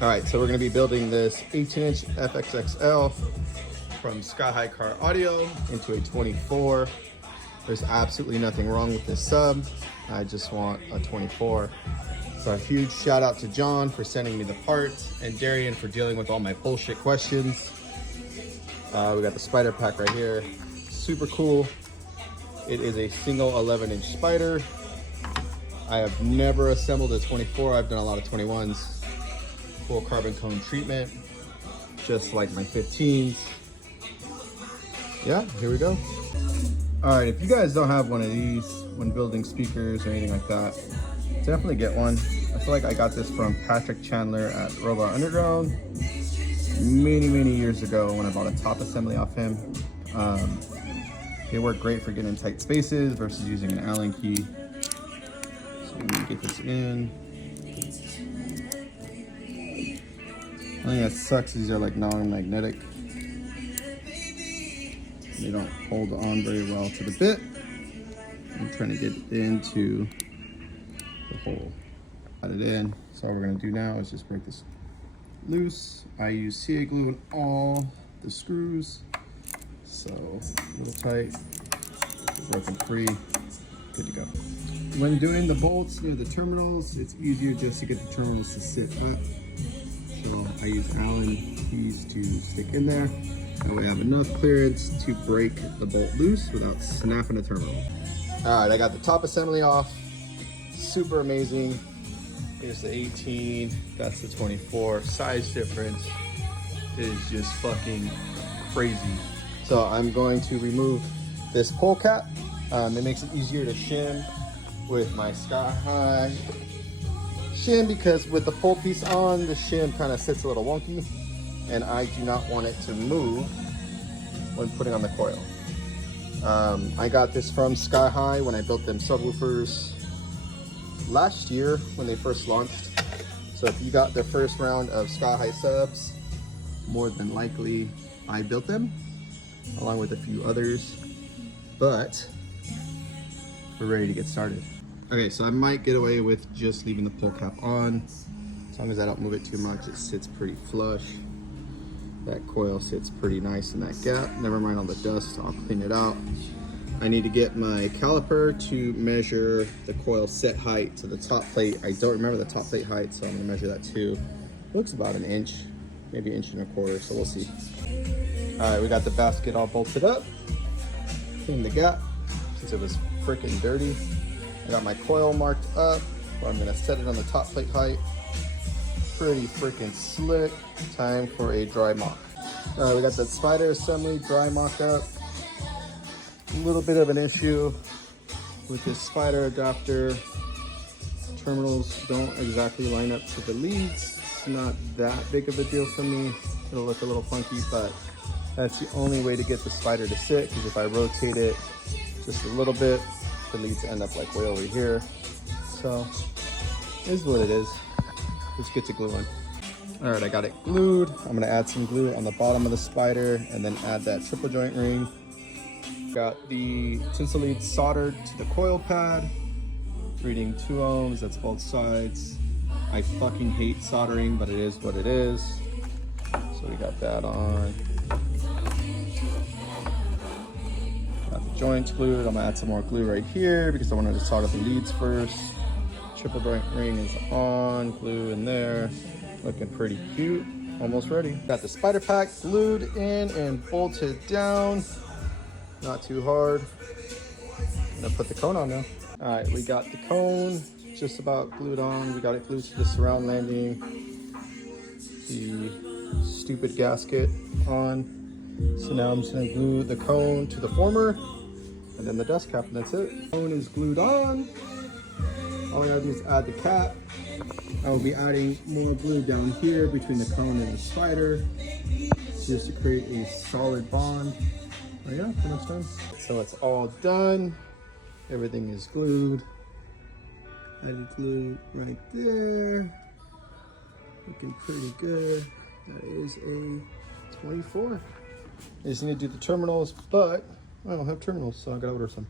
All right, so we're gonna be building this 18-inch FXXL from Sky High Car Audio into a 24. There's absolutely nothing wrong with this sub. I just want a 24. So a huge shout out to John for sending me the parts and Darian for dealing with all my bullshit questions. We got the spider pack right here. Super cool. It is a single 11-inch spider. I have never assembled a 24. I've done a lot of 21s. Full carbon cone treatment, just like my 15s. Yeah, here we go. All right, if you guys don't have one of these when building speakers or anything like that, definitely get one. I feel like I got this from Patrick Chandler at Robot Underground many years ago when I bought a top assembly off him. They work great for getting in tight spaces versus using an Allen key. So we need to get this in. I think that sucks, these are like non-magnetic. They don't hold on very well to the bit. I'm trying to get it into the hole. Got it in. So all we're gonna do now is just break this loose. I use CA glue in all the screws. So a little tight, broken free, good to go. When doing the bolts near the terminals, it's easier just to get the terminals to sit up. So I use Allen keys to stick in there. That way I have enough clearance to break the bolt loose without snapping the terminal. All right, I got the top assembly off. Super amazing. Here's the 18, that's the 24. Size difference is just fucking crazy. So I'm going to remove this pole cap. It makes it easier to shim with my Sky High shim, because with the pole piece on, the shim kind of sits a little wonky and I do not want it to move when putting on the coil. I got this from Sky High when I built them subwoofers last year when they first launched. So if you got the first round of Sky High subs, more than likely I built them along with a few others, but we're ready to get started. Okay, so I might get away with just leaving the pole cap on. As long as I don't move it too much, it sits pretty flush. That coil sits pretty nice in that gap. Never mind all the dust, I'll clean it out. I need to get my caliper to measure the coil set height to the top plate. I don't remember the top plate height, so I'm gonna measure that too. Looks about an inch, maybe an 1.25 inches, so we'll see. All right, we got the basket all bolted up. Clean the gap since it was freaking dirty. I got my coil marked up. I'm gonna set it on the top plate height. Pretty freaking slick. Time for a dry mock. We got the spider assembly dry mock up. A little bit of an issue with this spider adapter. Terminals don't exactly line up to the leads. It's not that big of a deal for me. It'll look a little funky, but that's the only way to get the spider to sit, because if I rotate it just a little bit, the leads end up like way over here. So it is what it is. Let's get to gluing. All right, I got it glued. I'm gonna add some glue on the bottom of the spider and then add that triple joint ring. Got the tinsel lead soldered to the coil pad. Reading 2 ohms, that's both sides. I fucking hate soldering, but it is what it is. So we got that on. Got the joints glued. I'm gonna add some more glue right here because I wanted to solder the leads first. Triple joint ring is on, glue in there. Looking pretty cute, almost ready. Got the spider pack glued in and bolted down. Not too hard. I'm gonna put the cone on now. All right, we got the cone just about glued on. We got it glued to the surround landing. The stupid gasket on. So now I'm just gonna glue the cone to the former and then the dust cap, and that's it. Cone is glued on. All I gotta do is add the cap. I will be adding more glue down here between the cone and the spider just to create a solid bond. Oh yeah, pretty much done. So it's all done. Everything is glued. Added glue right there. Looking pretty good. That is a 24. I just need to do the terminals, but I don't have terminals, so I gotta order some.